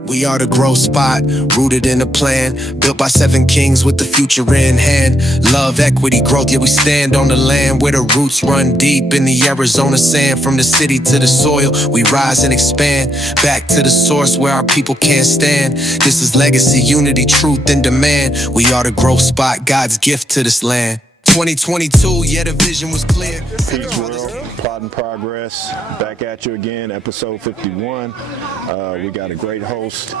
We are the growth spot, rooted in a plan, built by 7 kings with the future in hand. Love, equity, growth, yeah, we stand on the land where the roots run deep in the Arizona sand. From the city to the soil, we rise and expand, back to the source where our people can't stand. This is legacy, unity, truth, and demand. We are the growth spot, God's gift to this land. 2022, yeah, the vision was clear. Peace world, Plot in Progress, back at you again, episode 51. We got a great host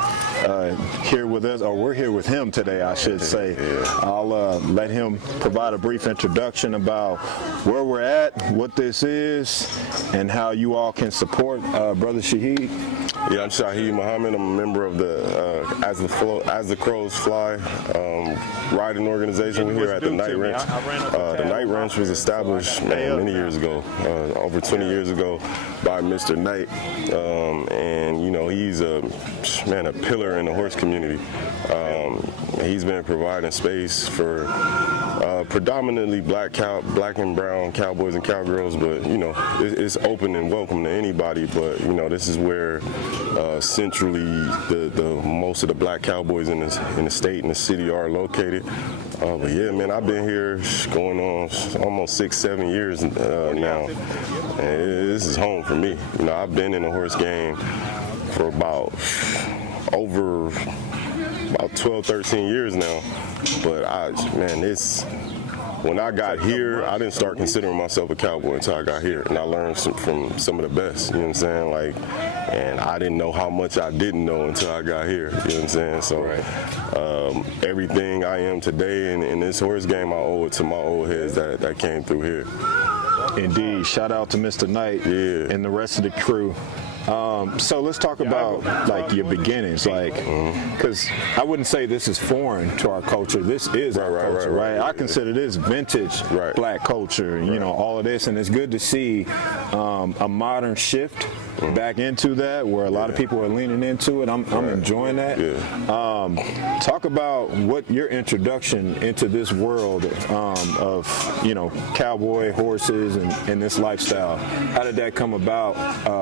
here with us, or we're here with him today, I should say. I'll let him provide a brief introduction about where we're at, what this is, and how you all can support Brother Shaheed. Yeah, I'm Shaheed Muhammad. I'm a member of the As the Crows Fly riding organization. We're here at the Night Ranch. The Night Ranch was established many years ago, over 20 years ago, by Mr. Knight, and you know he's a pillar in the horse community. He's been providing space for predominantly black and brown cowboys and cowgirls, but you know it's open and welcome to anybody. But you know this is where centrally the most of the black cowboys in the state and the city are located. But yeah, man, I've been here going on almost 6-7 years now, and this is home for me. You know, I've been in the horse game for about 12-13 years now, but when I got here, I didn't start considering myself a cowboy until I got here, and I learned from some of the best, you know what I'm saying? Like, and I didn't know how much I didn't know until I got here, you know what I'm saying? So everything I am today in this horse game, I owe it to my old heads that came through here. Indeed, shout out to Mr. Knight and the rest of the crew. So let's talk about like your beginnings, like, because I wouldn't say this is foreign to our culture. This is our culture, right? I consider this vintage black culture, you know, all of this, and it's good to see a modern shift back into that, where a lot of people are leaning into it. I'm enjoying that. Talk about what your introduction into this world of, you know, cowboy horses and this lifestyle. How did that come about?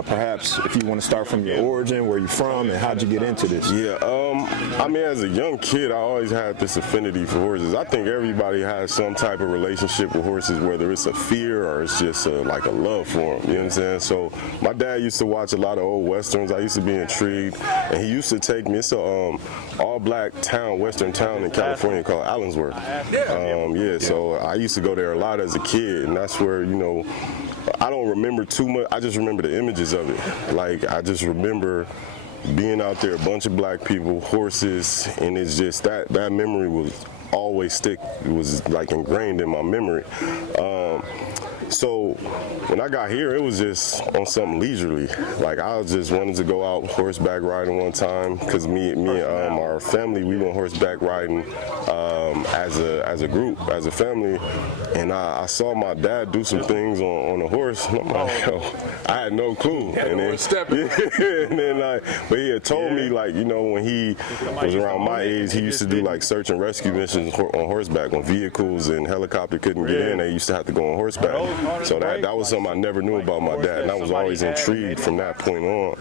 Perhaps if you want to start from your origin, where you're from, and how'd you get into this? I mean, as a young kid, I always had this affinity for horses. I think everybody has some type of relationship with horses, whether it's a fear or it's just like a love for them, you know what I'm saying? So my dad used to watch a lot of old westerns. I used to be intrigued, and he used to take me. It's a all-black town, western town in California called Allensworth. So I used to go there a lot as a kid, and that's where, you know, I don't remember too much. I just remember the images of it. Like, I just remember being out there, a bunch of black people, horses, and it's just that memory was always stick. It was like ingrained in my memory. So when I got here, it was just on something leisurely. Like, I just wanted to go out horseback riding one time, because me and our family, we went horseback riding as a group, as a family, and I saw my dad do some things on a horse, and I'm like, yo, I had no clue. And then, but he had told me, like, you know, when he was around my age, he used to do like search and rescue missions on horseback, when vehicles and helicopter couldn't get in, they used to have to go on horseback. So that was something I never knew about my dad, and I was always intrigued from that point on.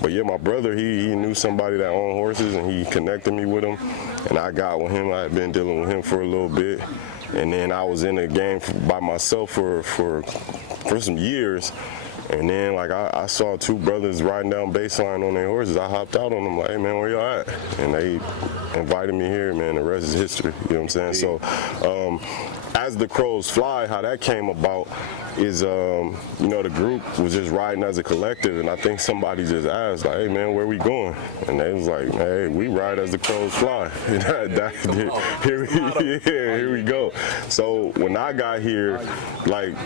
But yeah, my brother, he knew somebody that owned horses, and he connected me with him, and I got with him. I had been dealing with him for a little bit, and then I was in the game by myself for some years. And then, like, I saw 2 brothers riding down baseline on their horses. I hopped out on them, like, hey, man, where y'all at? And they invited me here, man. The rest is history, you know what I'm saying? So, As the Crows Fly, how that came about is, you know, the group was just riding as a collective, and I think somebody just asked, like, hey, man, where we going? And they was like, hey, we ride as the Crows Fly. Here we go. So when I got here, like,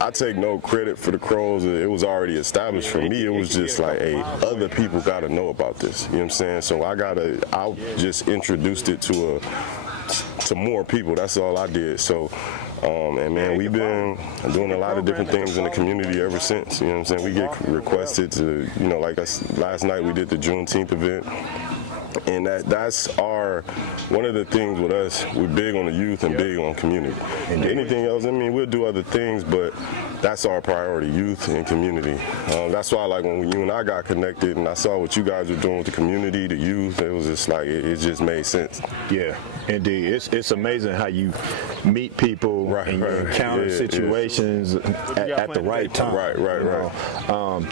I take no credit for the Crows. It was already established for me. It was just like, hey, other people got to know about this. You know what I'm saying? So I just introduced it to more people. That's all I did. So, and man, we've been doing a lot of different things in the community ever since. You know what I'm saying? We get requested to, you know, like last night we did the Juneteenth event. And that's one of the things with us. We're big on the youth and big on community. And anything else, I mean, we'll do other things, but that's our priority, youth and community. That's why, like, when you and I got connected and I saw what you guys were doing with the community, the youth, it was just like, it just made sense. Yeah, indeed. It's amazing how you meet people and you encounter situations at the right time. Right.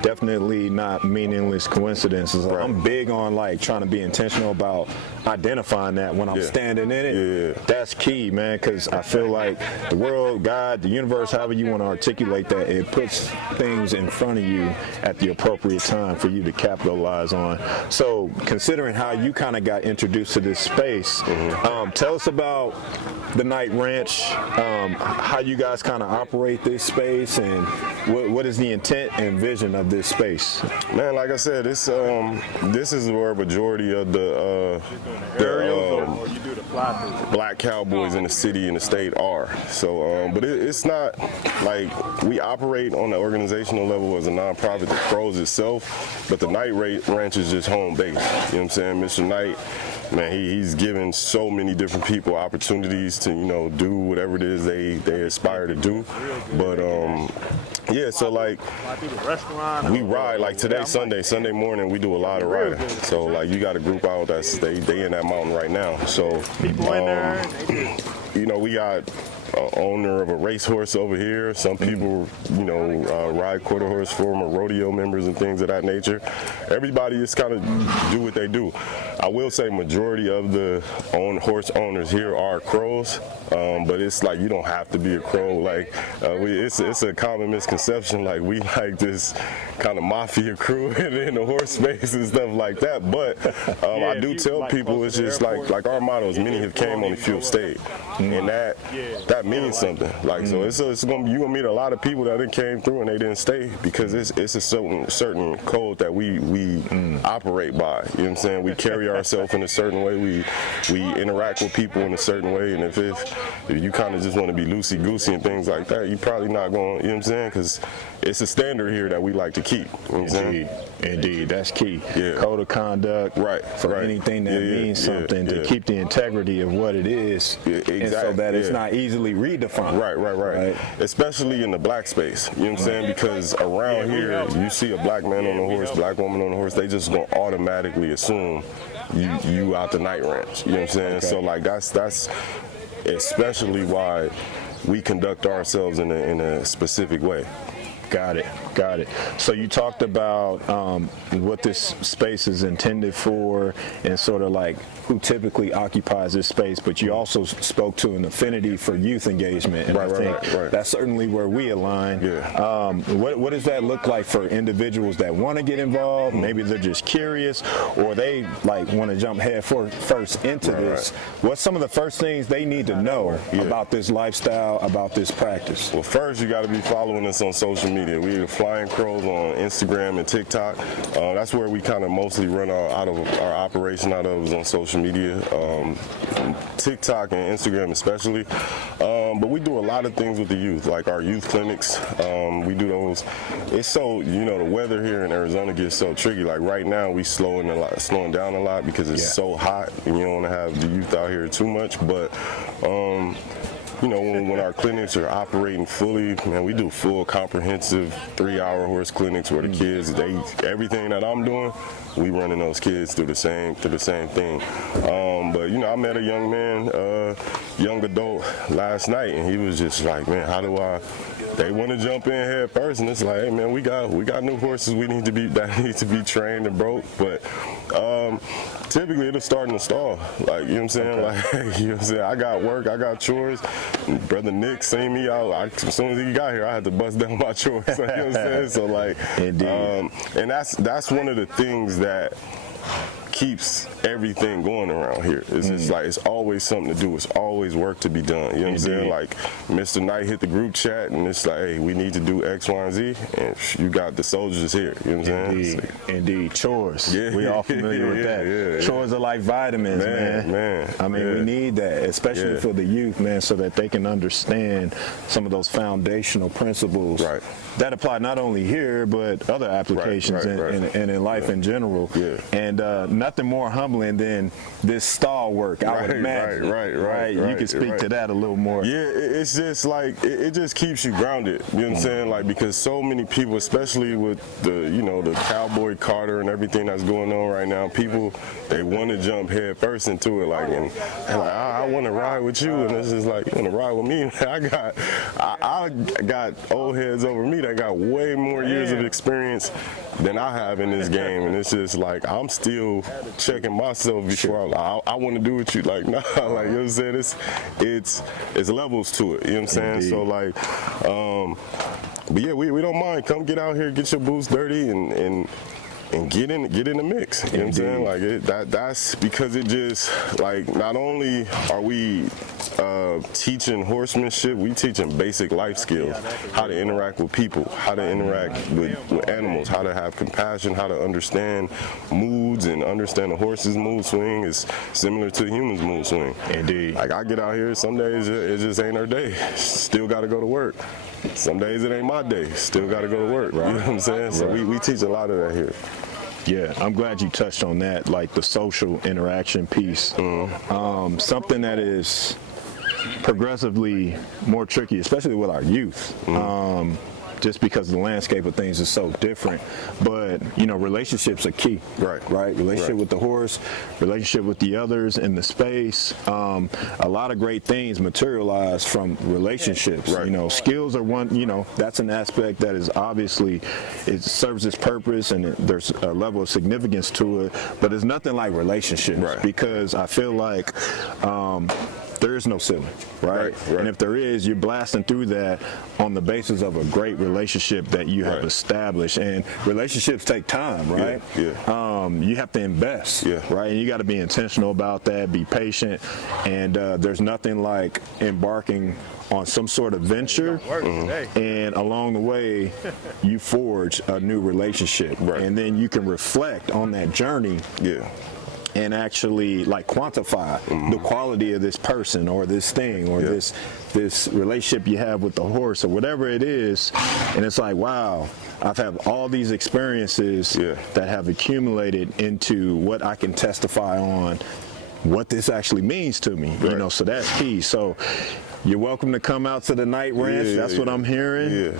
Definitely not meaningless coincidences. I'm big on, like, trying to be intentional about identifying that when I'm standing in it. That's key, man, because I feel like the world, God, the universe, however you want to articulate that, it puts things in front of you at the appropriate time for you to capitalize on. So considering how you kind of got introduced to this space, tell us about the Night Ranch, how you guys kind of operate this space, and what is the intent and vision of this space? Man, like I said, this is where a majority of the black cowboys in the city and the state are. So, but it's not like we operate on the organizational level as a nonprofit that grows itself, but the Night Ranch is just home base. You know what I'm saying? Mr. Knight, man, he's given so many different people opportunities to, you know, do whatever it is they aspire to do. But yeah, so like we ride, like today, Sunday morning, we do a lot of riding. So like you got a group out that's they in that mountain right now. So you know, we got owner of a racehorse over here. Some people, you know, ride quarter horse, former rodeo members and things of that nature. Everybody just kind of do what they do. I will say majority of the horse owners here are crows, but it's like you don't have to be a crow. Like it's a common misconception. Like we like this kind of mafia crew in the horse space and stuff like that. But I do tell people it's just like our motto is many have came, only few stayed, and that means something. Like so, it's gonna you gonna meet a lot of people that came through and they didn't stay because it's a certain code that we operate by. You know what I'm saying? We carry ourselves in a certain way. We interact with people in a certain way. And if you kind of just want to be loosey goosey and things like that, you probably not going. You know what I'm saying? Because it's a standard here that we like to keep. You know what I'm saying? Indeed, that's key. Code of conduct, for anything that means something to keep the integrity of what it is, and so that it's not easily redefined. Right. Especially in the black space. You know what I'm saying? Because around here, you see a black man on a horse, black woman on a horse, they just gonna automatically assume you out the Night Ranch. You know what I'm saying? So like that's especially why we conduct ourselves in a specific way. Got it. So you talked about what this space is intended for and sort of like who typically occupies this space, but you also spoke to an affinity for youth engagement, and I think that's certainly where we align. What does that look like for individuals that want to get involved? Maybe they're just curious, or they like want to jump head first into this. What's some of the first things they need to know about this lifestyle, about this practice? Well, first you got to be following us on social media. We're Flying Crows on Instagram and TikTok. That's where we kind of mostly run our operation out of, is on social media, TikTok and Instagram especially. But we do a lot of things with the youth, like our youth clinics. We do those. It's so, you know, the weather here in Arizona gets so tricky. Like right now we slowing down a lot because it's so hot and you don't want to have the youth out here too much. But you know, when our clinics are operating fully, man, we do full comprehensive 3-hour horse clinics where the kids, everything that I'm doing, we running those kids through the same thing. But you know, I met a young man, young adult last night, and he was just like, man, how do they want to jump in head first, and it's like, hey man, we got new horses that need to be trained and broke, but typically it'll start in the stall. Like, you know what I'm saying? Like, you know what I'm saying? I got work, I got chores. Brother Nick seen me out. As soon as he got here, I had to bust down my chores. You know what I'm saying? So like, and that's one of the things that keeps everything going around here. It's just like, it's always something to do. It's always work to be done. You know what I'm saying? Like, Mr. Knight hit the group chat and it's like, hey, we need to do X, Y, and Z, and you got the soldiers here. You know what I'm saying? Indeed. Chores. We all familiar with that. Chores are like vitamins, man. I mean, we need that, especially for the youth, man, so that they can understand some of those foundational principles that apply not only here, but other applications and in life in general. And nothing more humbling than this stall work. I would imagine. Right. You can speak to that a little more. Yeah, it's just like it just keeps you grounded. You know what I'm saying? Like, because so many people, especially with the the Cowboy Carter and everything that's going on right now, people they want to jump head first into it. Like, and like, I want to ride with you, and it's just like, you want to ride with me? I got old heads over me that got way more years of experience than I have in this game, and it's just like I'm still checking myself before I want to do what you like. Nah, like, you know what I'm saying? It's levels to it. You know what I'm saying? Indeed. So like, but yeah, we don't mind. Come get out here, get your boots dirty, and get in the mix. You know what I'm saying? Like that's because it just like not only are we teaching horsemanship, we teaching basic life skills, how to interact with people, how to interact with animals, how to have compassion, how to understand moods and understand a horse's mood swing is similar to a human's mood swing. Indeed. Like I get out here, some days it just ain't our day. Still got to go to work. Some days it ain't my day. Still got to go to work. Right. You know what I'm saying? So we teach a lot of that here. Yeah, I'm glad you touched on that, like the social interaction piece. Something that is progressively more tricky, especially with our youth. Just because the landscape of things is so different. But, relationships are key. Right? Relationship with the horse, relationship with the others in the space. A lot of great things materialize from relationships. Right. Skills are one, that's an aspect that is obviously, it serves its purpose and there's a level of significance to it. But it's nothing like relationships because I feel like there is no ceiling, right? And if there is, you're blasting through that on the basis of a great relationship that you have established. And relationships take time, right? You have to invest, right? And you got to be intentional about that, be patient. And there's nothing like embarking on some sort of venture, and along the way, you forge a new relationship. And then you can reflect on that journey. And actually like quantify the quality of this person or this thing or this relationship you have with the horse or whatever it is. And it's like, wow, I've had all these experiences that have accumulated into what I can testify on what this actually means to me, so that's key. So you're welcome to come out to the night ranch. That's what I'm hearing.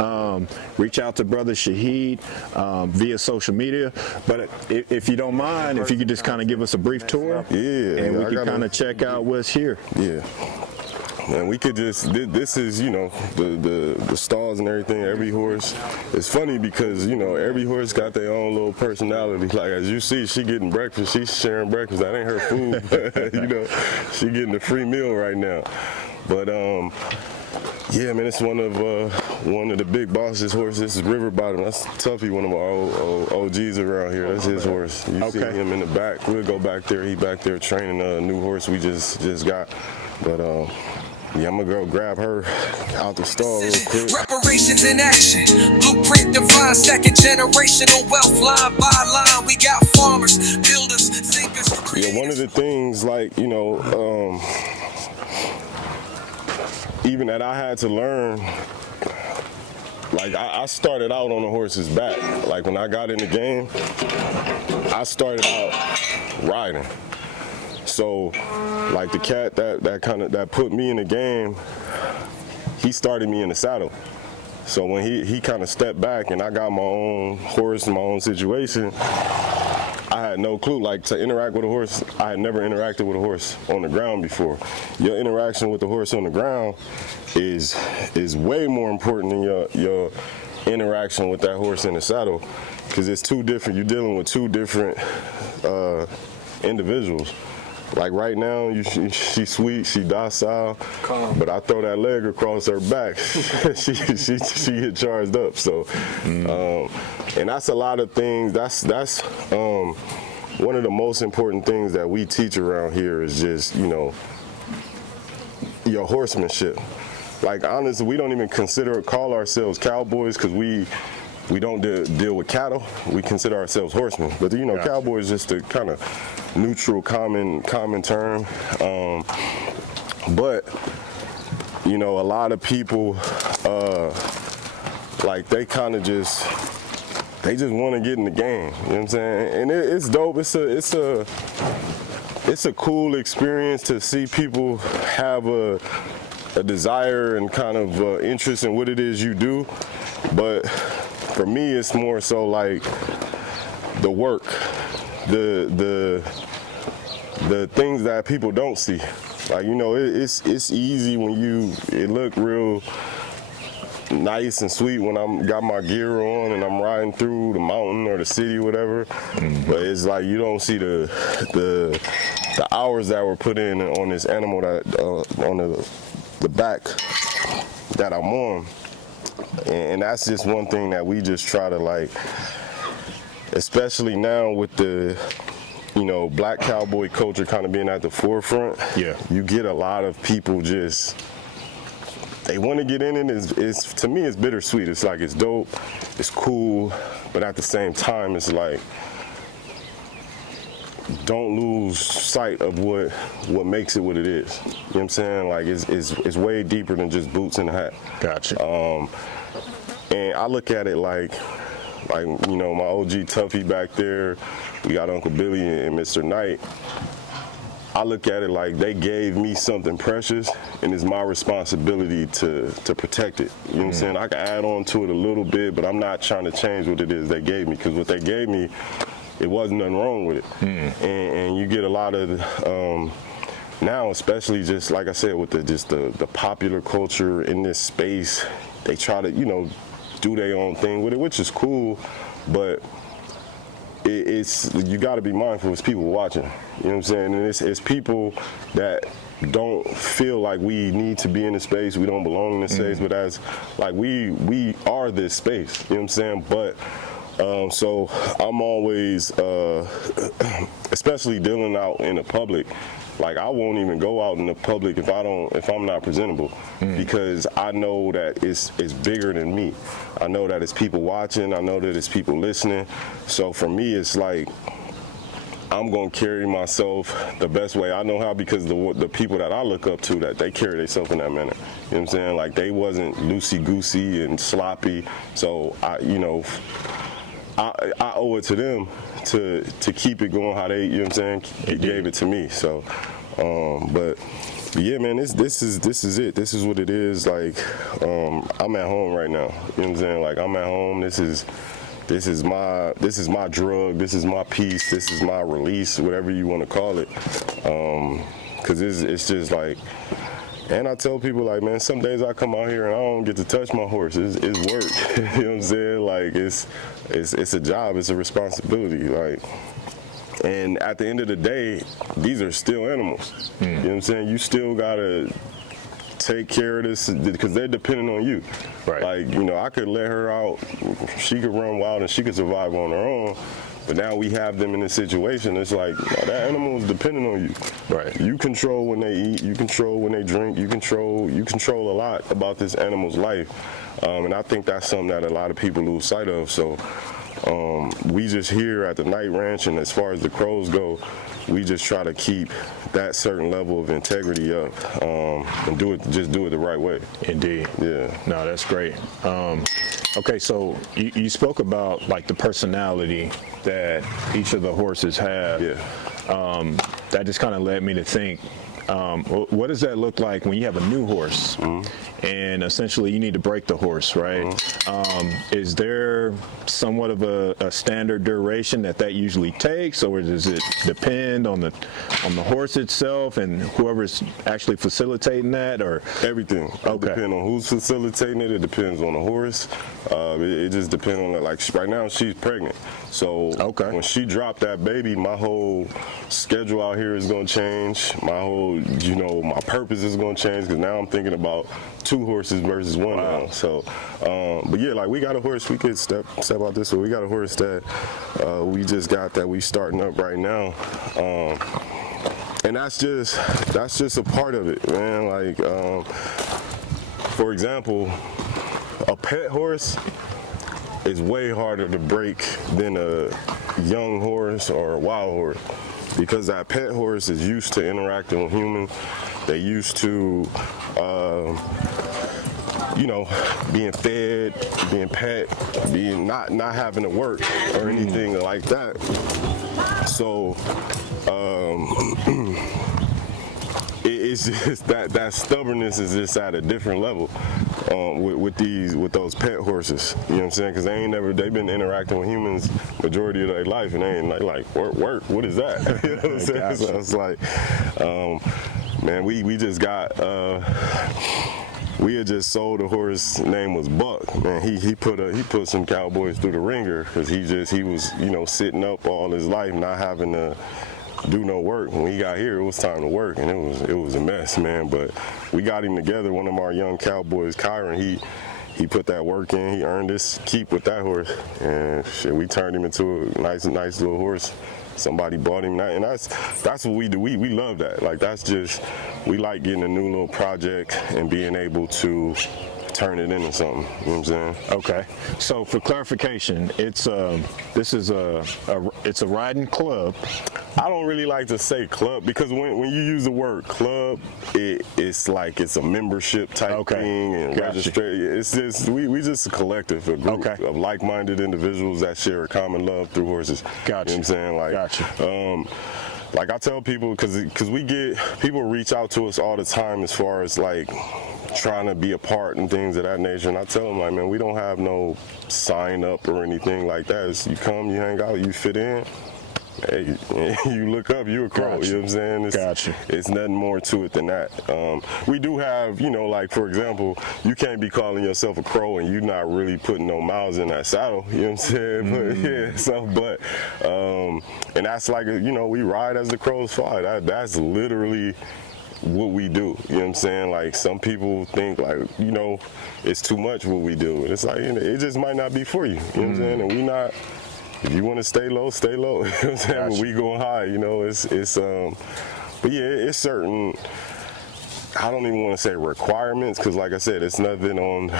Reach out to Brother Shahid via social media. But if you don't mind, if you could just kind of give us a brief tour, and we can kind of check out what's here. And we could just, this is, the stalls and everything, every horse. It's funny because, every horse got their own little personality. Like, as you see, she getting breakfast, she's sharing breakfast. That ain't her food, but, she getting a free meal right now. But, yeah, man, it's one of the big bosses' horses. This is River Bottom. That's Tuffy, one of our OGs around here. That's his horse. You see him in the back. We'll go back there. He back there training a new horse we just got. But, yeah, I'm gonna go grab her out the stall real quick. Reparations in action, blueprint divine, second generational wealth, line by line. We got farmers, builders, thinkers. Yeah, one of the things, like, even that I had to learn, like I started out on the horse's back. Like when I got in the game, I started out riding. So, like the cat that put me in the game, he started me in the saddle. So when he kind of stepped back and I got my own horse, my own situation, I had no clue. Like, to interact with a horse, I had never interacted with a horse on the ground before. Your interaction with the horse on the ground is way more important than your interaction with that horse in the saddle, because it's two different. You're dealing with two different individuals. Like right now, she's sweet, she docile, but I throw that leg across her back, she get charged up. So, and that's a lot of things. That's one of the most important things that we teach around here is just, your horsemanship. Like, honestly, we don't even call ourselves cowboys because we don't deal with cattle. We consider ourselves horsemen. But cowboy is just a kind of neutral, common term. But a lot of people, like, they kind of just they just want to get in the game. You know what I'm saying? And it's dope. It's a cool experience to see people have a desire and kind of interest in what it is you do. But for me, it's more so like the work, the things that people don't see. Like, you know, it's easy when it look real nice and sweet when I'm got my gear on and I'm riding through the mountain or the city or whatever. But it's like you don't see the hours that were put in on this animal that on the back that I'm on. And that's just one thing that we just try to, like, especially now with the, you know, black cowboy culture kind of being at the forefront. Yeah. You get a lot of people just, they want to get in it. It's to me, it's bittersweet. It's like, it's dope, it's cool, but at the same time, it's like, don't lose sight of what makes it what it is. You know what I'm saying? Like, it's way deeper than just boots and a hat. Gotcha. And I look at it like, you know, my OG Tuffy back there, we got Uncle Billy and Mr. Knight. I look at it like they gave me something precious, and it's my responsibility to protect it. You know what I'm saying? I can add on to it a little bit, but I'm not trying to change what it is they gave me, because what they gave me, it wasn't nothing wrong with it. And you get a lot of, now especially just like I said, with the popular culture in this space, they try to, you know, do their own thing with it, which is cool, but it's you got to be mindful. It's people watching. You know what I'm saying? And it's people that don't feel like we need to be in the space. We don't belong in the space, but as like we are this space. You know what I'm saying? But so I'm always, especially dealing out in the public. Like, I won't even go out in the public if I'm not presentable, because I know that it's bigger than me. I know that it's people watching. I know that it's people listening. So for me, it's like, I'm gonna carry myself the best way I know how, because the people that I look up to, that they carry themselves in that manner. You know what I'm saying? Like, they wasn't loosey-goosey and sloppy. So I owe it to them to keep it going how they, you know what I'm saying, gave it to me. So, but yeah, man, this is it. This is what it is. Like, I'm at home right now. You know what I'm saying? Like, I'm at home. This is my drug. This is my peace. This is my release, whatever you want to call it. Cause it's just like. And I tell people, like, man, some days I come out here and I don't get to touch my horse. It's work. You know what I'm saying? Like, it's a job. It's a responsibility. Like, and at the end of the day, these are still animals. You know what I'm saying? You still gotta take care of this, because they're depending on you. Right. Like, you know, I could let her out. She could run wild and she could survive on her own. But now we have them in this situation. It's like, no, that animal is dependent on you. Right. You control when they eat. You control when they drink. You control a lot about this animal's life. And I think that's something that a lot of people lose sight of. So we just here at the Night Ranch, and as far as the crows go, we just try to keep that certain level of integrity up, and do it the right way. Indeed. Yeah. No, that's great. Okay, so you spoke about, like, the personality that each of the horses have. Yeah. That just kind of led me to think, what does that look like when you have a new horse, and essentially you need to break the horse, right? Is there somewhat of a standard duration that usually takes, or does it depend on the horse itself and whoever's actually facilitating that, or everything? Okay. It depends on who's facilitating it. It depends on the horse. It just depends on, like, right now she's pregnant, so when she dropped that baby, my whole schedule out here is gonna change. My whole, you know, my purpose is gonna change, because now I'm thinking about 2 horses versus 1 now. So, but yeah, like, we got a horse. We could step out this way. We got a horse that we just got that we starting up right now, and that's just a part of it, man. Like, for example, a pet horse is way harder to break than a young horse or a wild horse, because that pet horse is used to interacting with humans. They used to, you know, being fed, being pet, being not having to work or anything like that. So it's just that stubbornness is just at a different level with those pet horses. You know what I'm saying? Because they've been interacting with humans majority of their life, and they ain't like work. What is that? You know what I'm saying? Gotcha. So it's like, man, we just got. We had just sold a horse. Name was Buck. Man, he put some cowboys through the ringer because he was, you know, sitting up all his life, not having to do no work. When he got here, it was time to work, and it was a mess, man. But we got him together. One of our young cowboys, Kyron, he put that work in. He earned his keep with that horse, and shit, we turned him into a nice little horse. Somebody bought him that, and that's what we do. We love that. Like, that's just, we like getting a new little project and being able to turn it into something. You know what I'm saying? Okay. So for clarification, it's this is it's a riding club. I don't really like to say club because when you use the word club, it's like it's a membership type thing and registration. It's just we just a collective, a group of like-minded individuals that share a common love through horses. Gotcha. You know what I'm saying? Like, gotcha. Like I tell people, because we get people reach out to us all the time as far as like trying to be a part and things of that nature, and I tell them, like, man, we don't have no sign up or anything like that. It's you come, you hang out, you fit in. Hey, you look up, you a crow. Gotcha. You know what I'm saying? It's nothing more to it than that. We do have, you know, like, for example, you can't be calling yourself a crow and you're not really putting no miles in that saddle. You know what I'm saying? But yeah, so and that's like, you know, we ride as the crows fly. That's literally what we do. You know what I'm saying? Like, some people think, like, you know, it's too much what we do. It's like, you know, it just might not be for you. You know what I'm saying? And we not. If you want to stay low, stay low. You know what I'm saying? Gotcha. When we going high, you know, but yeah, it's certain, I don't even want to say requirements, because like I said, it's nothing on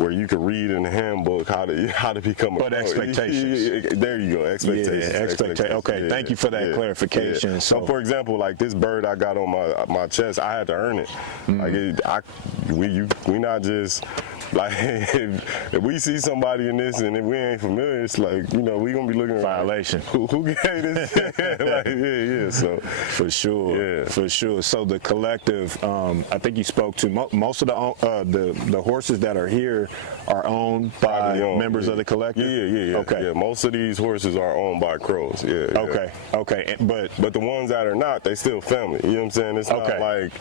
where you can read in the handbook how to become a pro. Expectations. There you go, expectations. Yeah, expectations. Okay, yeah. Thank you for that clarification. Yeah. So for example, like this bird I got on my chest, I had to earn it. Like we not just, like, if we see somebody in this and if we ain't familiar, it's like, you know, we gonna be looking violation. Like, who gave this? Like, yeah. So for sure, for sure. So the collective, I think you spoke to most of the horses that are here are owned by members of the collective. Yeah. Okay. Yeah, most of these horses are owned by crows. Yeah. Okay. But the ones that are not, they still family. You know what I'm saying? It's not like,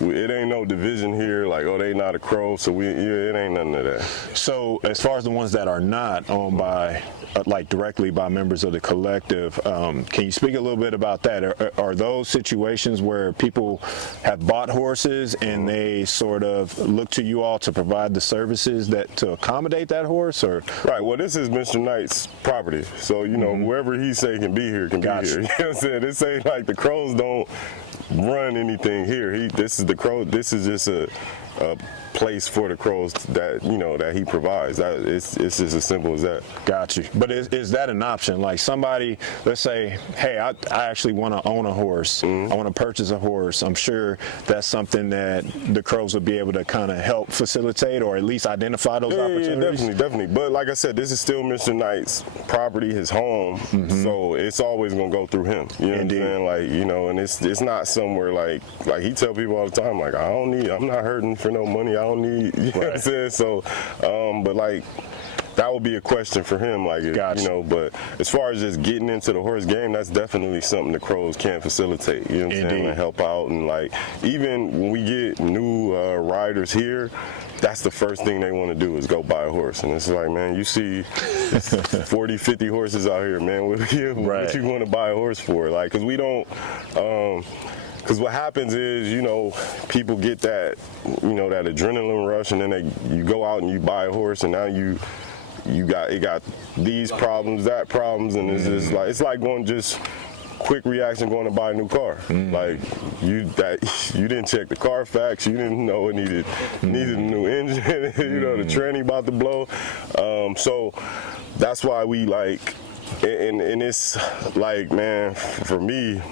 it ain't no division here, like, oh, they not a crow, so it ain't nothing of that. So as far as the ones that are not owned by, like, directly by members of the collective, can you speak a little bit about that? Are those situations where people have bought horses and they sort of look to you all to provide the services to accommodate that horse, or? Right, well, this is Mr. Knight's property, so, you know, whoever he say can be here, can be here. You know what I'm saying? This ain't like the crows don't run anything here. This is the crow. This is just a place for the crows that, you know, that he provides. It's just as simple as that. Got you. But is that an option? Like, somebody, let's say, hey, I actually want to own a horse. I want to purchase a horse. I'm sure that's something that the crows would be able to kind of help facilitate, or at least identify those opportunities. Yeah, definitely. But like I said, this is still Mr. Knight's property, his home. So it's always gonna go through him. You know what I'm saying? Like, you know, and it's not somewhere like he tell people all the time, like, I'm not hurting for no money. I don't need, you know what I'm saying? So, but like, that would be a question for him, like, you know, but as far as just getting into the horse game, that's definitely something the crows can facilitate, you know what I'm saying, and help out. And like, even when we get new riders here, that's the first thing they want to do is go buy a horse. And it's like, man, you see 40, 50 horses out here, man, what you want to buy a horse for? Like, because we don't, because what happens is, you know, people get that, you know, that adrenaline rush, and then you go out and you buy a horse, and now you got these problems, that problems, and it's just like, it's like going just quick reaction going to buy a new car. Like, you didn't check the Carfax, you didn't know it needed a new engine, you know, the tranny about to blow. So that's why we like, and it's like, man, for me,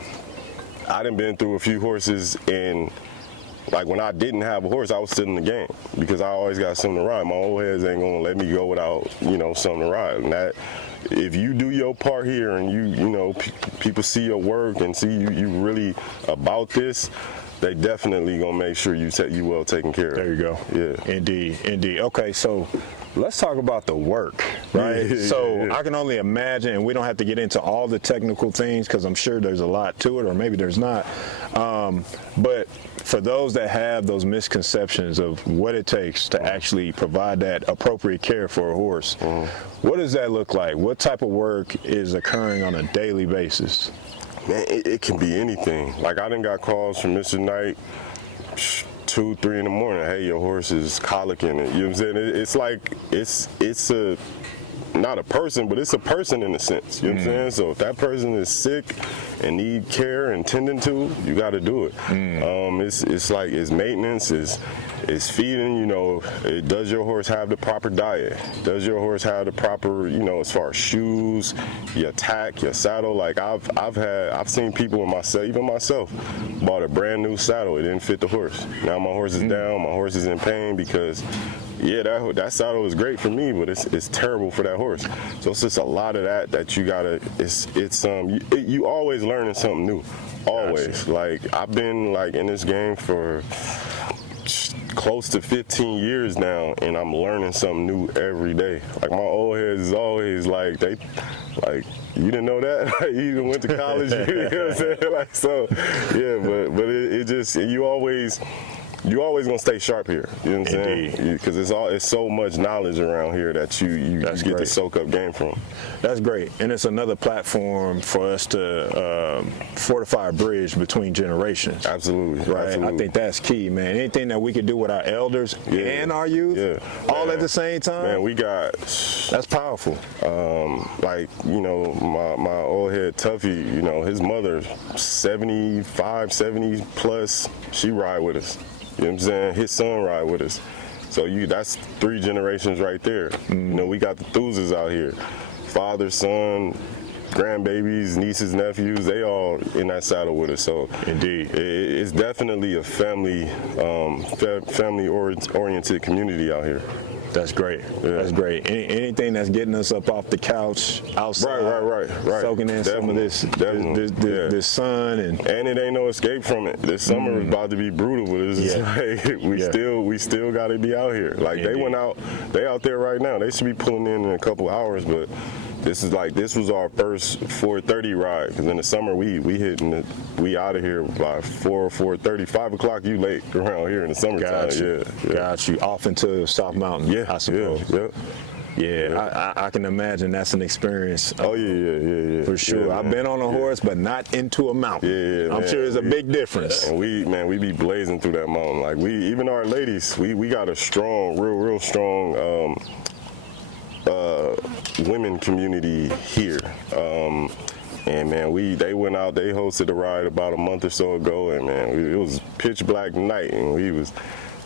I done been through a few horses, and like when I didn't have a horse, I was still in the game because I always got something to ride. My old heads ain't gonna let me go without, you know, something to ride. And that, if you do your part here and you know, people see your work and see you really about this, they definitely gonna make sure you well taken care of. There you go. Yeah. Indeed, indeed. Okay, so let's talk about the work, right? So I can only imagine, and we don't have to get into all the technical things because I'm sure there's a lot to it, or maybe there's not. But for those that have those misconceptions of what it takes to actually provide that appropriate care for a horse, what does that look like? What type of work is occurring on a daily basis? Man, it can be anything. Like I done got calls from Mr. Knight 2, 3 in the morning. Hey, your horse is colicking it. You know what I'm saying? It's like it's a not a person, but it's a person in a sense. You know what I'm saying? So if that person is sick and need care and tending to, you got to do it. It's like it's maintenance, it's feeding. You know, does your horse have the proper diet? Does your horse have the proper, you know, as far as shoes, your tack, your saddle? Like I've seen people in myself, even myself, bought a brand new saddle. It didn't fit the horse. Now my horse is down. My horse is in pain because. Yeah, that saddle is great for me, but it's terrible for that horse. So it's just a lot of that you gotta. You always learning something new, always. Gotcha. Like I've been like in this game for close to 15 years now, and I'm learning something new every day. Like my old heads is always like you didn't know that? You even went to college. You know what I'm saying? Like so, yeah. But it just you always gonna stay sharp here. You know what I'm saying? Because it's so much knowledge around here that you get to soak up game from. That's great, and it's another platform for us to fortify a bridge between generations. Absolutely, right. Absolutely. I think that's key, man. Anything that we can do with our elders and our youth, all at the same time. Man, we got. That's powerful. Like you know, my old head Tuffy. You know, his mother, 75, 70 plus. She ride with us. You know what I'm saying? His son ride with us. So that's 3 generations right there. You know, we got the Thuzes out here. Father, son, grandbabies, nieces, nephews, they all in that saddle with us. So indeed, it's definitely a family-oriented community out here. That's great. Yeah. That's great. Anything that's getting us up off the couch, outside, right. soaking in some of this sun, and it ain't no escape from it. This summer is about to be brutal, but it's like we still got to be out here. Like they out there right now. They should be pulling in a couple hours, but this was our first 4:30 ride. Because in the summer we out of here by 4:30, 5 o'clock. You late around here in the summertime. Got you off into South Mountain. I suppose. Yeah, I can imagine that's an experience. Oh yeah. For sure. I've been on a horse, but not into a mountain. I'm sure there's a big difference. And we be blazing through that mountain. Like even our ladies, we got a strong, real strong women community here. And man, they went out, they hosted a ride about a month or so ago, and man, it was pitch black night, and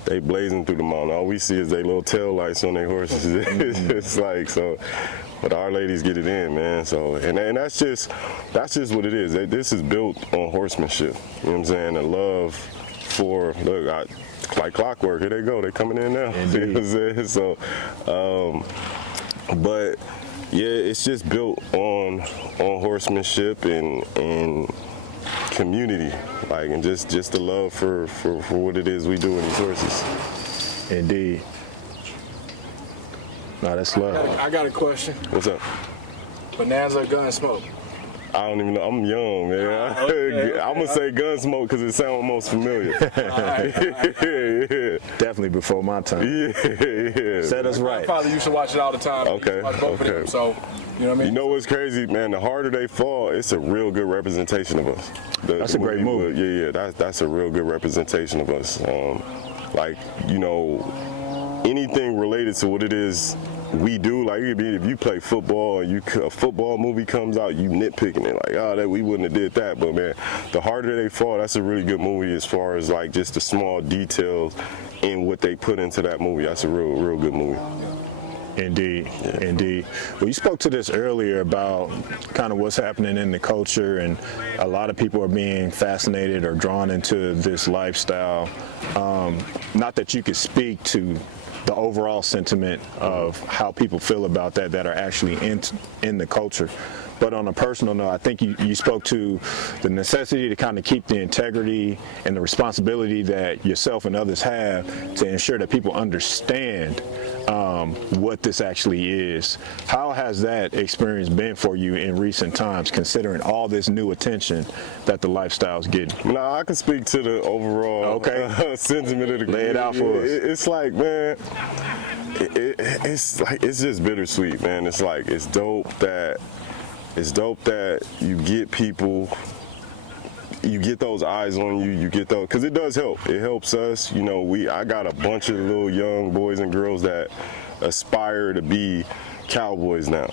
they blazing through the mountain. All we see is their little tail lights on their horses. It's like, so, but our ladies get it in, man. So, and that's just what it is. This is built on horsemanship. You know what I'm saying? The love for, like clockwork, here they go, they coming in now. You know what I'm saying? So, but yeah, it's just built on horsemanship and community, like, and just the love for what it is we do in these horses. Indeed. No, that's love. I got a question. What's up? Bonanza, Gunsmoke. I don't even know. I'm young, man. Okay. I'm gonna say Gunsmoke because it sounds most familiar. Definitely before my time. Yeah. Set us right. My father used to watch it all the time. Okay. Watch both of them, so you know what I mean. You know what's crazy, man? The harder they fall, it's a real good representation of us. That's a great movie. Yeah. That's a real good representation of us. Like, you know, anything related to what it is we do, like if you play football and a football movie comes out, you nitpicking it like, oh, that we wouldn't have did that. But man, the harder they fall, that's a really good movie as far as like just the small details in what they put into that movie. That's a real good movie. Indeed, indeed. Well, you spoke to this earlier about kind of what's happening in the culture, and a lot of people are being fascinated or drawn into this lifestyle. Not that you could speak to the overall sentiment of how people feel about that are actually in the culture. But on a personal note, I think you spoke to the necessity to kind of keep the integrity and the responsibility that yourself and others have to ensure that people understand what this actually is. How has that experience been for you in recent times, considering all this new attention that the lifestyle's getting? No, I can speak to the overall sentiment of the community. Lay it out for us. It's like, man, it's just bittersweet, man. It's like, it's dope that you get people, you get those eyes on you, you get those, because it does help. It helps us. You know, I got a bunch of little young boys and girls that aspire to be cowboys now.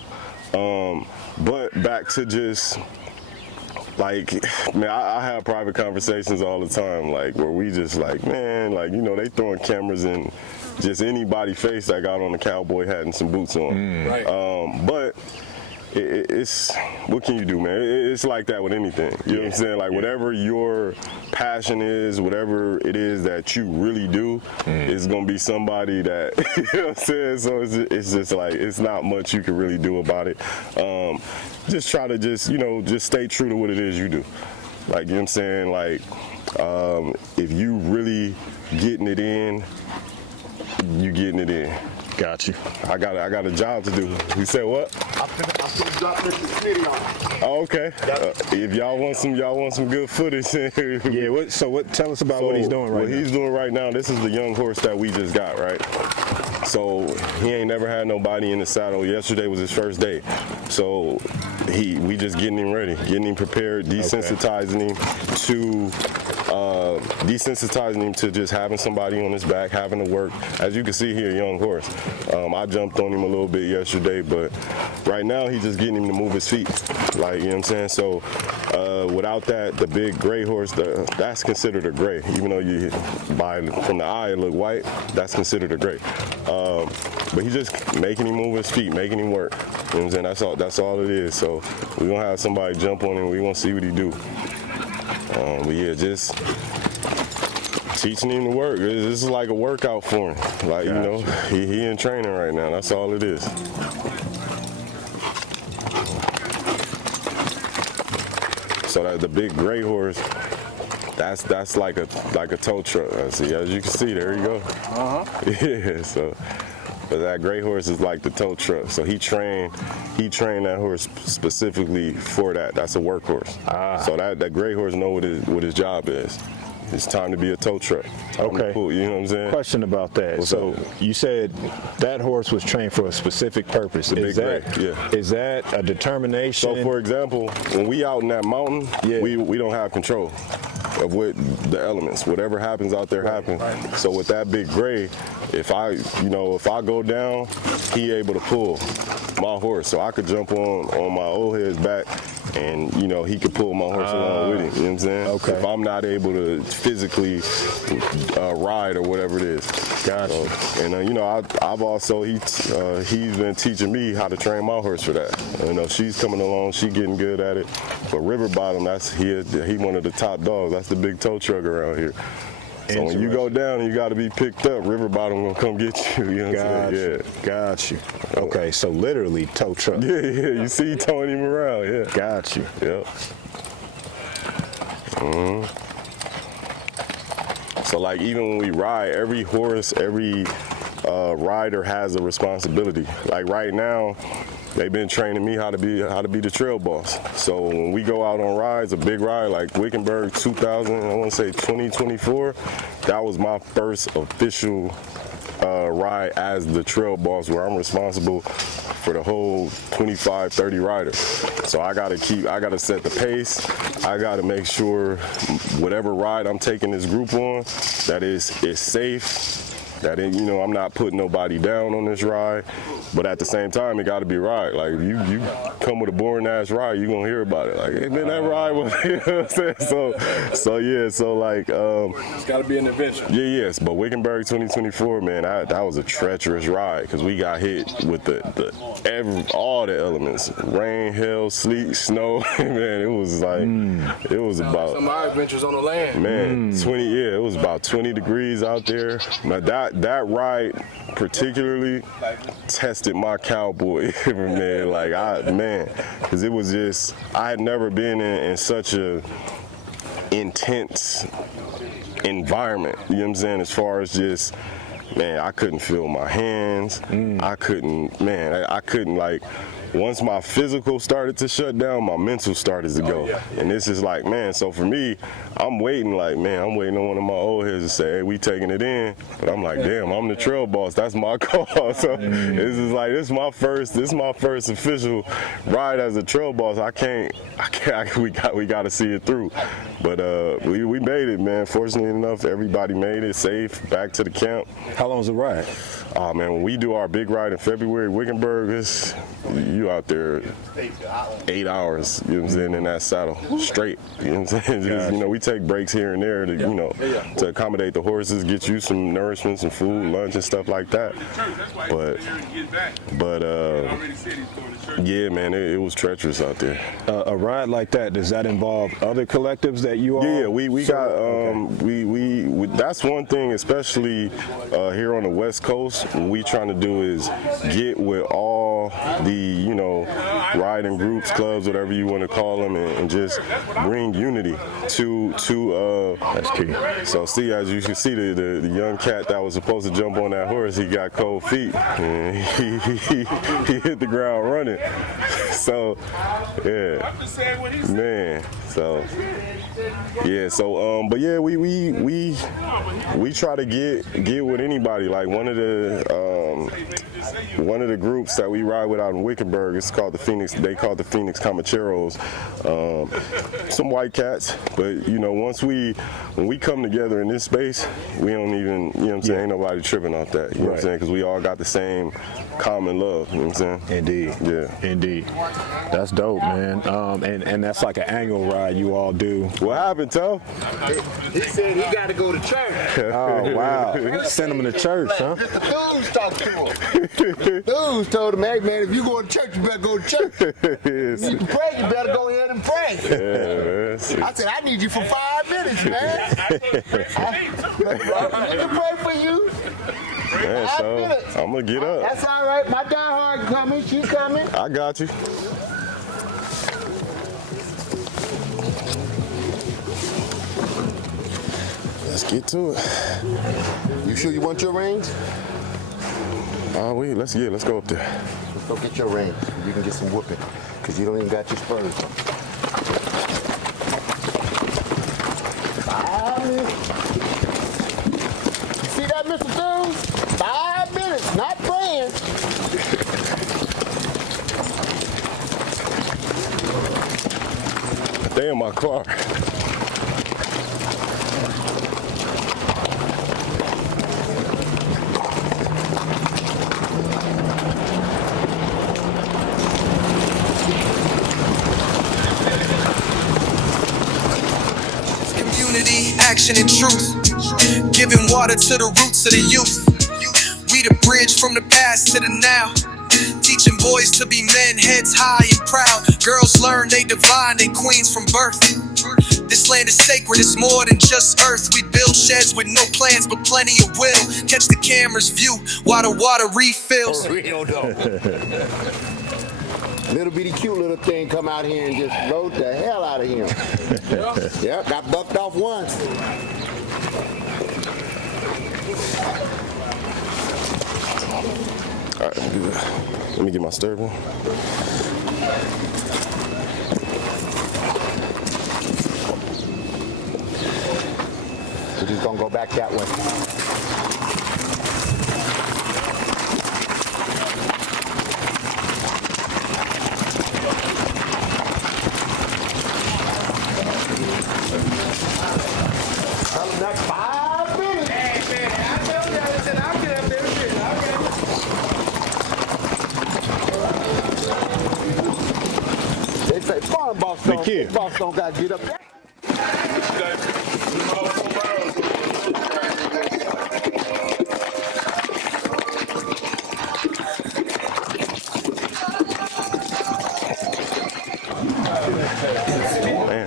But back to just, like, man, I have private conversations all the time, like, where we just like, man, like, you know, they throwing cameras in just anybody's face that got on a cowboy hat and some boots on. Right. But it's, what can you do, man? It's like that with anything. You know what I'm saying? Like, whatever your passion is, whatever it is that you really do, it's gonna be somebody that, you know what I'm saying? So it's just like, it's not much you can really do about it. Just try to just stay true to what it is you do. Like, you know what I'm saying? Like, if you really getting it in, you getting it in. Got you. I got a job to do. You said what? I'm gonna drop Mr. Smitty on. Oh, okay. If y'all want some good footage. Yeah. Tell us about what he's doing right now. What he's doing right now. This is the young horse that we just got, right? So he ain't never had nobody in the saddle. Yesterday was his first day. So we just getting him ready, getting him prepared, desensitizing him to just having somebody on his back, having to work. As you can see here, young horse. I jumped on him a little bit yesterday, but right now he's just getting him to move his feet. Like, you know what I'm saying? So without that, the big gray horse, that's considered a gray. Even though from the eye it look white, that's considered a gray. But he's just making him move his feet, making him work. You know what I'm saying? That's all it is. So we're gonna have somebody jump on him, we're gonna see what he do. But yeah, just teaching him to work. This is like a workout for him. Like, you know, he in training right now. That's all it is. So that the big gray horse, that's like a tow truck. See, as you can see, there you go. Yeah. So, but that gray horse is like the tow truck. So he trained that horse specifically for that. That's a workhorse. So that gray horse know what his job is. It's time to be a tow truck. Okay. Pull, you know what I'm saying? Question about that. So you said that horse was trained for a specific purpose. Is that a determination? So for example, when we out in that mountain, we don't have control of what the elements. Whatever happens out there happens. So with that big gray, if I go down, he able to pull my horse. So I could jump on my old head's back, and he could pull my horse along with him. You know what I'm saying? Okay. If I'm not able to physically ride or whatever it is. Gotcha. So, and I've also he's been teaching me how to train my horse for that. She's coming along, she getting good at it. But River Bottom, he one of the top dogs. That's the big tow truck around here. So when you go down, you got to be picked up. River Bottom gonna come get you. You know what I'm saying? Yeah. Got you. Okay, so literally tow truck. Yeah. You see, towing him around. Yeah. Got you. Yep. So like even when we ride, every horse, every rider has a responsibility. Like right now, they've been training me how to be the trail boss. So when we go out on rides, a big ride like Wickenburg 2024, that was my first official ride as the trail boss, where I'm responsible for the whole 25, 30 riders. So I gotta set the pace. I gotta make sure whatever ride I'm taking this group on, that is safe. That ain't, you know, I'm not putting nobody down on this ride, but at the same time, it got to be right. Like if you come with a boring ass ride, you gonna hear about it. Like, hey, man, that ride was, you know what I'm saying? So like, It's got to be an adventure. yeah, yes. But Wickenburg 2024, man, that was a treacherous ride because we got hit with all the elements: rain, hail, sleet, snow. Man, it was like it was about Some of my adventures on the land. man 20. Yeah, it was about 20 degrees out there. Now that ride particularly tested my cowboy, man. Like because it was just I had never been in such a intense environment. You know what I'm saying? As far as just man, I couldn't feel my hands. I couldn't like. Once my physical started to shut down, my mental started to go. And this is like, man, so for me, I'm waiting on one of my old heads to say, hey, we taking it in. But I'm like, damn, I'm the trail boss. That's my call. So this is like, this is my first official ride as a trail boss. We got to see it through. But we made it, man. Fortunately enough, everybody made it safe, back to the camp. How long was the ride? Oh, man, when we do our big ride in February, Wickenburg, you out there 8 hours, you know what I'm saying, in that saddle, straight. You know what I'm saying? Just, you know, we take breaks here and there to, you know, to accommodate the horses, get you some nourishment, some food, lunch and stuff like that. But yeah, man, it was treacherous out there. A ride like that, does that involve other collectives that you all? Yeah, we got we that's one thing, especially here on the West Coast. What we trying to do is get with all the, you know, riding groups, clubs, whatever you want to call them, and just bring unity to that's key. So see, as you can see, the young cat that was supposed to jump on that horse, he got cold feet and he hit the ground running. So yeah, man. So yeah, but yeah, we try to get with anybody. Like one of the groups that we ride with out in Wickenburg, it's called the Phoenix. They call it the Phoenix Comancheros. Some white cats, but you know, when we come together in this space, we don't even, you know what I'm saying, ain't nobody tripping off that. You know what I'm saying? Because we all got the same common love. You know what I'm saying? Indeed. Yeah. Indeed. That's dope, man. And that's like an annual ride you all do. What happened, Toe? He said he got to go to church. Oh, wow. Send them to church, huh? Just the dudes talked to him. Dudes told him, hey, man, if you go to church, you better go to church. Yes. You can pray, you better go ahead and pray. Yeah, I said, I need you for 5 minutes, man. I can pray for you. man, so I'm gonna get up. That's all right. My diehard coming. She coming. I got you. Let's get to it. You sure you want your reins? Let's go up there. Let's go get your reins. You can get some whooping, because you don't even got your spurs. 5 minutes. You see that, Mr. Dude? 5 minutes, not playing. Stay in my car. Action and truth, giving water to the roots of the youth. We the bridge from the past to the now, teaching boys to be men, heads high and proud. Girls learn they divine, they queens from birth. This land is sacred, it's more than just earth. We build sheds with no plans but plenty of will. Catch the camera's view while the water refills. For real though. Little bitty cute little thing come out here and just load the hell out of him. Yeah, got bucked off once. All right, let me get my stirred one. We're just gonna go back that way. Next 5 minutes. Hey, man, I know that. Boss don't got to get up there. Man,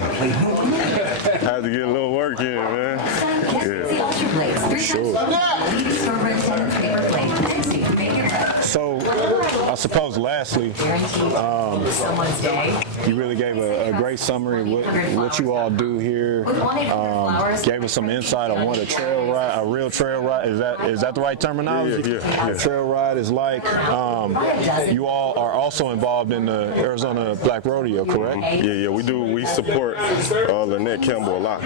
had to get a little work in, man. Yeah. Sure. So, I suppose lastly, you really gave a great summary of what you all do here. Gave us some insight on what a real trail ride, is that the right terminology? Yeah. Trail ride is like. You all are also involved in the Arizona Black Rodeo, correct? Yeah, we support Lynette Campbell a lot.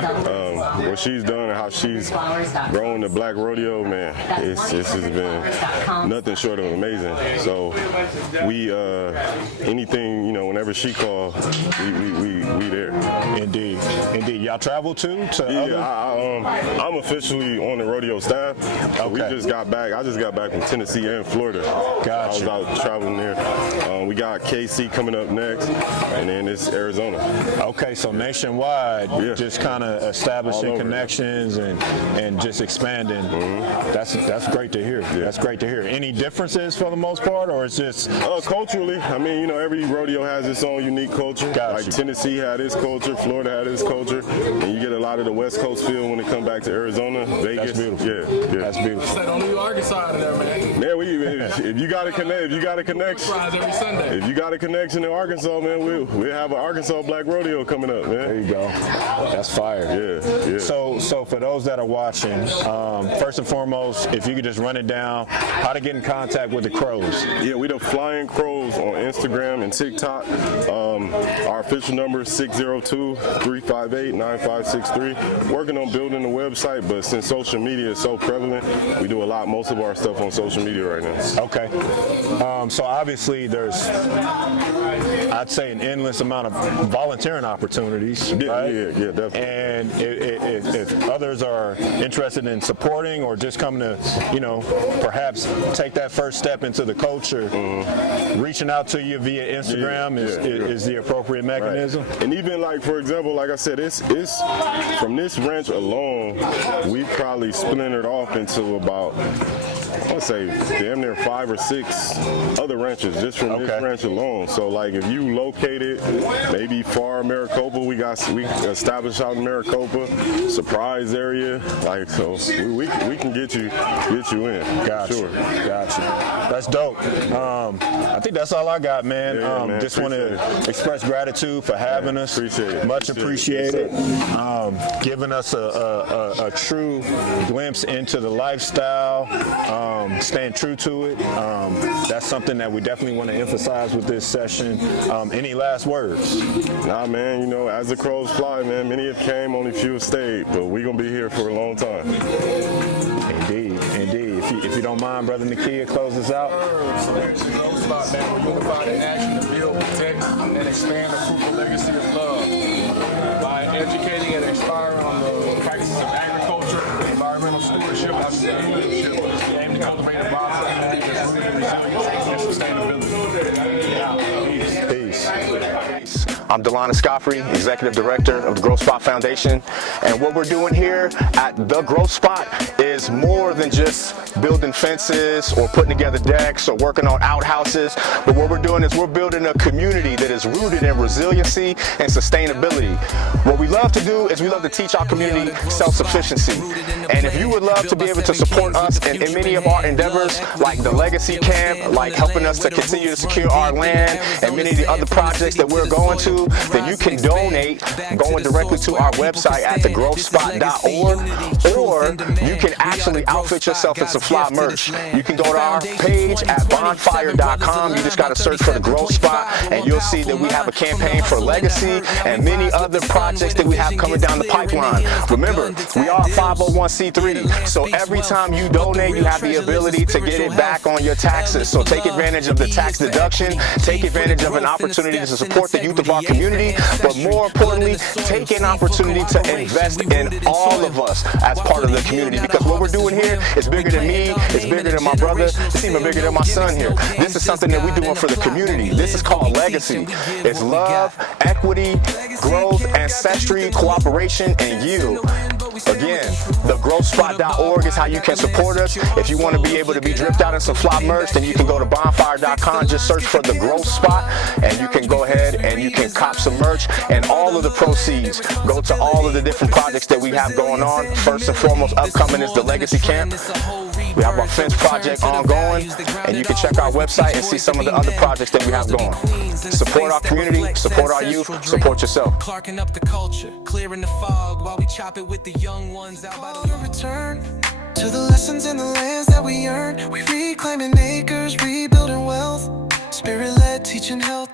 What she's done and how she's grown the Black Rodeo, man, this has been nothing short of amazing. So we anything, whenever she calls, we there. Indeed. Y'all travel too to other? I'm officially on the rodeo staff. So we Okay. just got back. I just got back from Tennessee and Florida. Gotcha. I was out traveling there. We got KC coming up next, and then it's Arizona. Okay, so nationwide, just kind of establishing connections and just expanding. That's great to hear. That's great to hear. Any differences for the most part, or it's just culturally? I mean, every rodeo has its own unique culture. Like Tennessee had its culture, Florida had its culture, and you get a lot of the West Coast feel when it comes back to Arizona, Vegas. That's beautiful. Yeah. That's beautiful. Say, don't leave Arkansas out of there, man. Man, if you got a connection, Every Sunday. if you got a connection in Arkansas, man, we'll have an Arkansas Black Rodeo coming up, man. There you go. That's fire. Yeah. So for those that are watching, first and foremost, if you could just run it down, how to get in contact with the Crows. Yeah, we the Flying Crows on Instagram and TikTok. Our official number is 602-358-9563. Working on building the website, but since social media is so prevalent, we do most of our stuff on social media right now. Okay. So obviously there's, I'd say, an endless amount of volunteering opportunities, right? Yeah, definitely. And if others are interested in supporting or just coming to, perhaps take that first step into the culture, reaching out to you via Instagram is the appropriate mechanism. Right. And even for example, like I said, it's from this ranch alone, we probably splintered off into about, I'd say, damn near 5 or 6 other ranches just from this ranch alone. So if you located maybe far Maricopa, we established out in Maricopa, Surprise area, so we can get you in. Gotcha. Sure. Gotcha. That's dope. I think that's all I got, man. Man, just want to express gratitude for having us. Appreciate it. Much appreciated. Giving us a true glimpse into the lifestyle, staying true to it. That's something that we definitely want to emphasize with this session. Any last words? Nah, man, as the crows fly, man, many have came, only few have stayed, but we're going to be here for a long time. Indeed. If you don't mind, Brother Nakia, close us out. Growspot, man, we're unified in action to build, protect, and expand the fruitful legacy of love by educating and inspiring on the practices of agriculture, environmental stewardship, and leadership. We aim to cultivate a vibrant community that's rooted in resilience and sustainability. Peace. I'm L.E.G.A.C.Y, Executive Director of the Growspot Foundation, and what we're doing here at the Growspot is more than just building fences or putting together decks or working on outhouses, but what we're doing is we're building a community that is rooted in resiliency and sustainability. What we love to do is we love to teach our community self-sufficiency, and if you would love to be able to support us in many of our endeavors, like the Legacy Camp, like helping us to continue to secure our land, and many of the other projects that we're going to, then you can donate going directly to our website at thegrowspot.org, or you can actually outfit yourself in some fly merch. You can go to our page at bonfire.com. You just got to search for the Growspot, and you'll see that we have a campaign for legacy and many other projects that we have coming down the pipeline. Remember, we are a 501c3, so every time you donate, you have the ability to get it back on your taxes. So take advantage of the tax deduction, take advantage of an opportunity to support the youth of our community, community, but more importantly, take an opportunity to invest in all of us as part of the community, because what we're doing here is bigger than me, it's bigger than my brother, it's even bigger than my son here. This is something that we're doing for the community. This is called legacy. It's love, equity, growth, ancestry, cooperation, and you. Again, thegrowspot.org is how you can support us. If you want to be able to be dripped out in some fly merch, then you can go to bonfire.com, just search for The Growth Spot, and you can go ahead and you can cop some merch, and all of the proceeds go to all of the different projects that we have going on. First and foremost, upcoming is the Legacy Camp. We have our fence project ongoing, and you can check our website and see some of the other projects that we have going. Support our community, support our youth, support yourself. Clarking up the culture, clearing the fog while we chop it with the young ones out by the return to the lessons in the lands that we earned. We reclaiming acres, rebuilding wealth, spirit-led, teaching health.